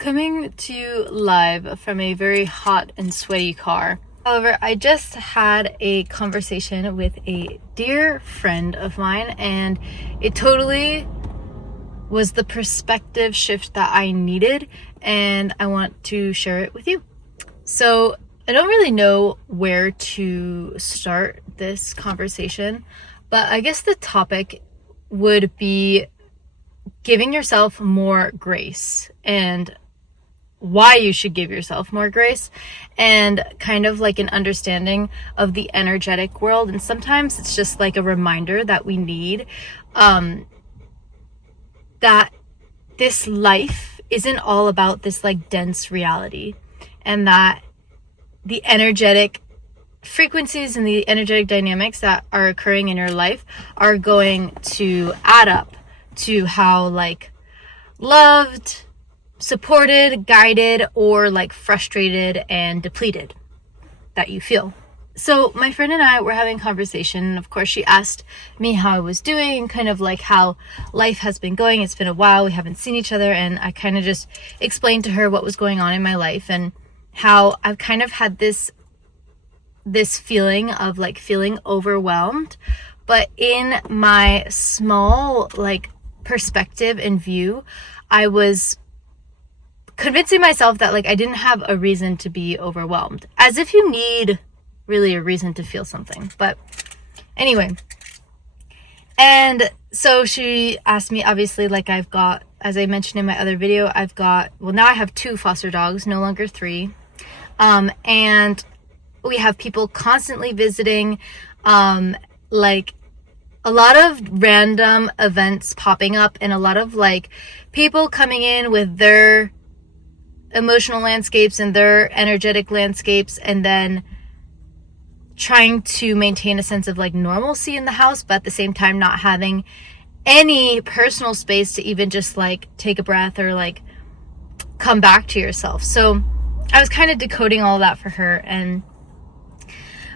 Coming to you live from a very hot and sweaty car. However, I just had a conversation with a dear friend of mine, and it totally was the perspective shift that I needed, and I want to share it with you. So, I don't really know where to start this conversation, but I guess the topic would be giving yourself more grace and why you should give yourself more grace, and kind of like an understanding of the energetic world. And sometimes it's just like a reminder that we need that this life isn't all about this like dense reality, and that the energetic frequencies and the energetic dynamics that are occurring in your life are going to add up to how like loved, supported, guided, or like frustrated and depleted that you feel. So my friend and I were having a conversation, and of course she asked me how I was doing and kind of like how life has been going. It's been a while, we haven't seen each other, and I kind of just explained to her what was going on in my life and how I've kind of had this feeling of like feeling overwhelmed, but in my small like perspective and view, I was convincing myself that like I didn't have a reason to be overwhelmed, as if you need really a reason to feel something. But anyway, and so she asked me, obviously, like I've got, as I mentioned in my other video, now I have 2 foster dogs, no longer 3, and we have people constantly visiting, like a lot of random events popping up, and a lot of like people coming in with their emotional landscapes and their energetic landscapes, and then trying to maintain a sense of like normalcy in the house, but at the same time not having any personal space to even just like take a breath or like come back to yourself. So I was kind of decoding all of that for her, and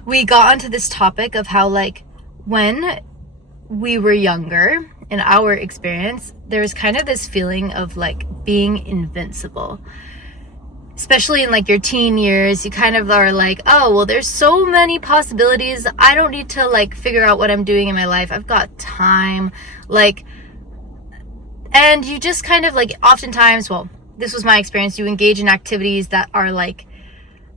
we got onto this topic of how like when we were younger, in our experience, there was kind of this feeling of like being invincible. Especially in like your teen years, you kind of are like, oh, well, there's so many possibilities. I don't need to like figure out what I'm doing in my life. I've got time. Like, and you just kind of like, oftentimes, well, this was my experience, you engage in activities that are like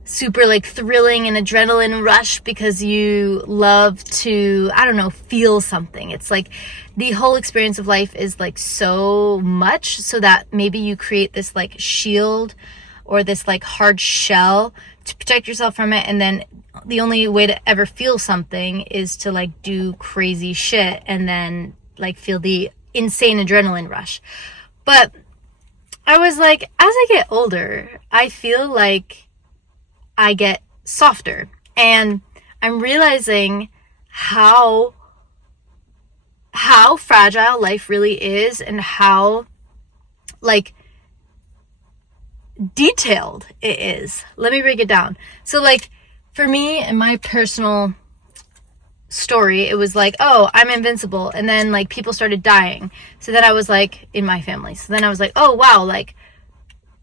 super like thrilling and adrenaline rush because you love to, I don't know, feel something. It's like the whole experience of life is like so much, so that maybe you create this like shield or this like hard shell to protect yourself from it, and then the only way to ever feel something is to like do crazy shit and then like feel the insane adrenaline rush. But I was like, as I get older, I feel like I get softer, and I'm realizing how fragile life really is, and how like detailed it is. Let me break it down. So like for me and my personal story, it was like, oh, I'm invincible, and then like people started dying. So then I was like, in my family, so then I was like, oh wow, like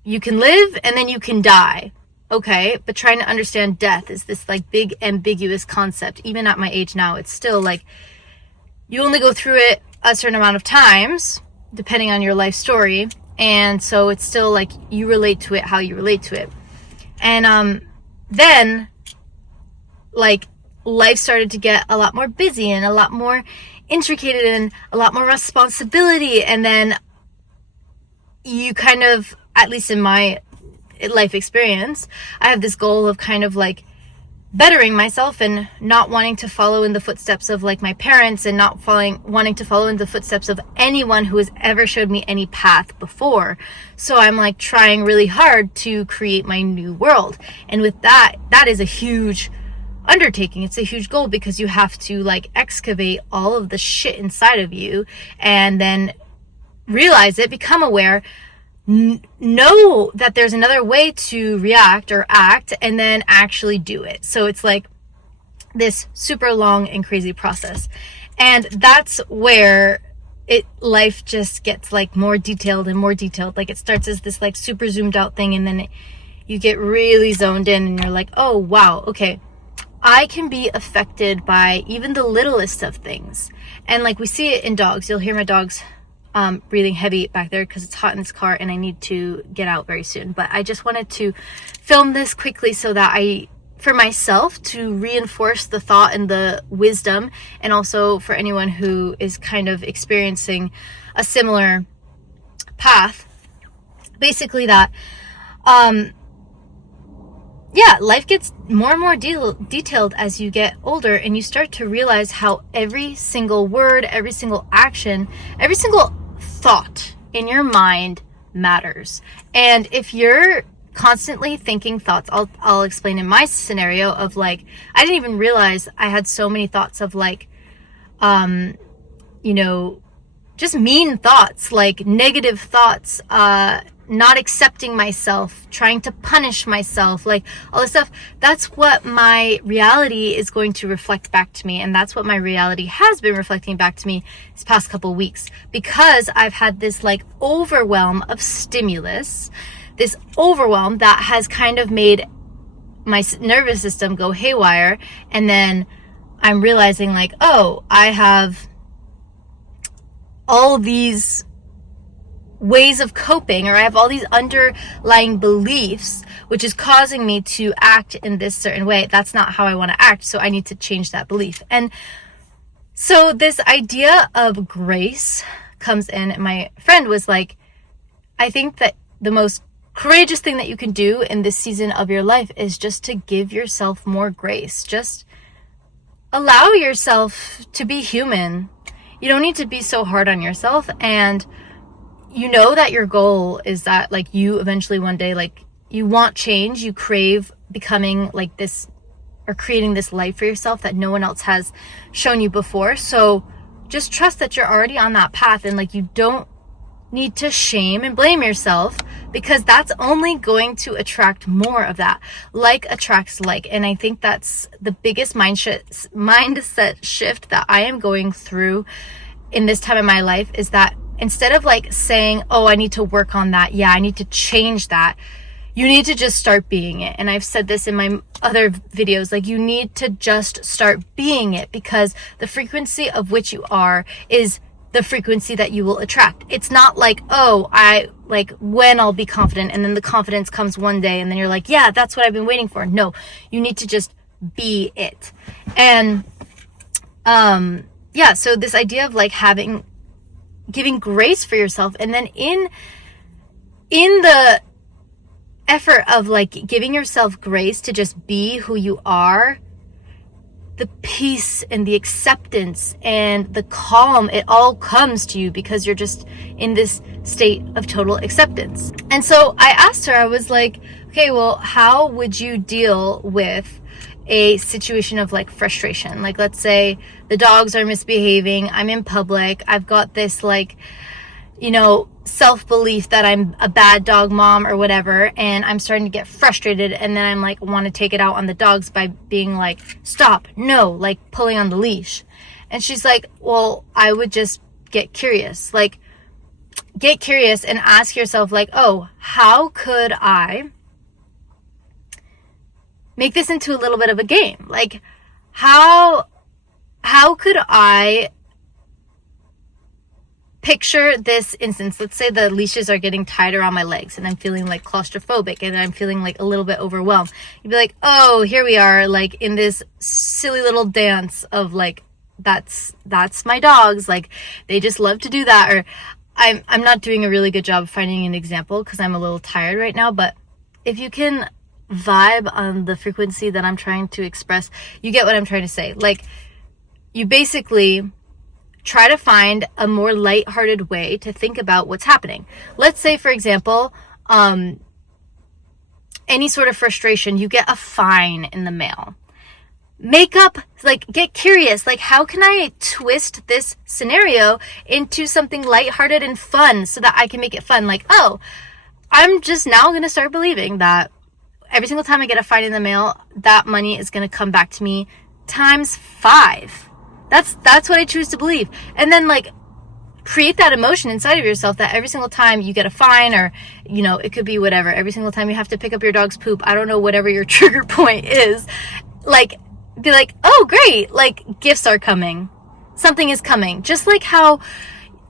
you can live and then you can die. Okay, but trying to understand death is this like big ambiguous concept. Even at my age now, it's still like you only go through it a certain amount of times depending on your life story, and so it's still like you relate to it how you relate to it. And then like life started to get a lot more busy and a lot more intricate and a lot more responsibility, and then you kind of, at least in my life experience, I have this goal of kind of like bettering myself and not wanting to follow in the footsteps of like my parents, and not wanting to follow in the footsteps of anyone who has ever showed me any path before. So I'm like trying really hard to create my new world, and with that is a huge undertaking. It's a huge goal, because you have to like excavate all of the shit inside of you, and then realize it, become aware, know that there's another way to react or act, and then actually do it. So it's like this super long and crazy process. And that's where life just gets like more detailed and more detailed. Like it starts as this like super zoomed out thing, and then you get really zoned in and you're like, oh wow, okay, I can be affected by even the littlest of things. And like we see it in dogs. You'll hear my dogs breathing heavy back there because it's hot in this car and I need to get out very soon. But I just wanted to film this quickly so that for myself, to reinforce the thought and the wisdom, and also for anyone who is kind of experiencing a similar path, basically that life gets more and more detailed as you get older, and you start to realize how every single word, every single action, every single thought in your mind matters. And if you're constantly thinking thoughts, I'll explain in my scenario of like, I didn't even realize I had so many thoughts of like, just mean thoughts, like negative thoughts, not accepting myself, trying to punish myself, like all this stuff. That's what my reality is going to reflect back to me. And that's what my reality has been reflecting back to me this past couple of weeks, because I've had this like overwhelm of stimulus, this overwhelm that has kind of made my nervous system go haywire. And then I'm realizing like, oh, I have all these ways of coping, or I have all these underlying beliefs, which is causing me to act in this certain way. That's not how I want to act. So I need to change that belief. And so this idea of grace comes in, and my friend was like, I think that the most courageous thing that you can do in this season of your life is just to give yourself more grace. Just allow yourself to be human. You don't need to be so hard on yourself. And you know that your goal is that like you eventually one day, like you want change, you crave becoming like this, or creating this life for yourself that no one else has shown you before. So just trust that you're already on that path, and like you don't need to shame and blame yourself, because that's only going to attract more of that. Like attracts like. And I think that's the biggest mindset shift that I am going through in this time in my life, is that instead of like saying, oh, I need to work on that, I need to change that, you need to just start being it. And I've said this in my other videos, like you need to just start being it, because the frequency of which you are is the frequency that you will attract. It's not like, oh, when I'll be confident, and then the confidence comes one day and then you're like, yeah, that's what I've been waiting for. No, you need to just be it. And so this idea of like giving grace for yourself, and then in the effort of like giving yourself grace to just be who you are, the peace and the acceptance and the calm, it all comes to you because you're just in this state of total acceptance. And so I asked her, I was like, okay, well, how would you deal with a situation of like frustration? Like, let's say the dogs are misbehaving, I'm in public, I've got this like, self-belief that I'm a bad dog mom or whatever, and I'm starting to get frustrated, and then I'm like want to take it out on the dogs by being like, stop, no, like pulling on the leash. And she's like, well, I would just get curious and ask yourself like, oh, how could I make this into a little bit of a game? Like, how could I picture this instance? Let's say the leashes are getting tied around my legs and I'm feeling like claustrophobic and I'm feeling like a little bit overwhelmed. You'd be like, oh, here we are, like in this silly little dance of like, that's my dogs, like they just love to do that. Or I'm not doing a really good job of finding an example because I'm a little tired right now, but if you can vibe on the frequency that I'm trying to express, you get what I'm trying to say. Like, you basically try to find a more lighthearted way to think about what's happening. Let's say, for example, any sort of frustration, you get a fine in the mail. Get curious, like, how can I twist this scenario into something lighthearted and fun so that I can make it fun? Like, oh, I'm just now going to start believing that every single time I get a fine in the mail, that money is going to come back to me times 5. That's what I choose to believe. And then like create that emotion inside of yourself that every single time you get a fine, or, you know, it could be whatever, every single time you have to pick up your dog's poop, I don't know, whatever your trigger point is, like, be like, oh, great, like, gifts are coming. Something is coming. Just like how,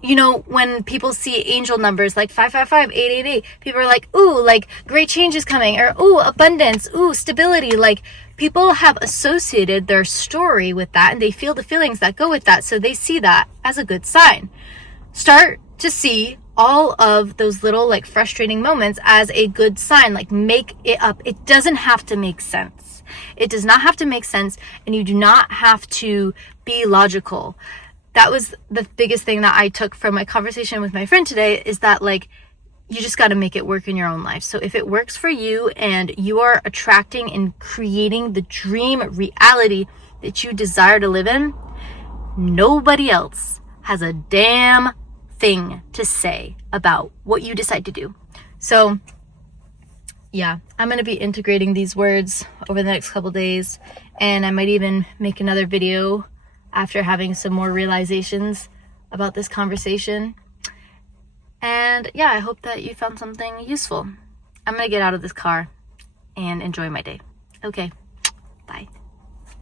you know, when people see angel numbers like 555, 888, people are like, ooh, like, great change is coming, or ooh, abundance, ooh, stability. Like, people have associated their story with that, and they feel the feelings that go with that, so they see that as a good sign. Start to see all of those little, like, frustrating moments as a good sign. Like, make it up. It doesn't have to make sense. It does not have to make sense, and you do not have to be logical. That was the biggest thing that I took from my conversation with my friend today, is that, like, you just got to make it work in your own life. So if it works for you and you are attracting and creating the dream reality that you desire to live in, nobody else has a damn thing to say about what you decide to do. So yeah, I'm going to be integrating these words over the next couple days, and I might even make another video after having some more realizations about this conversation. And yeah, I hope that you found something useful. I'm going to get out of this car and enjoy my day. Okay, bye.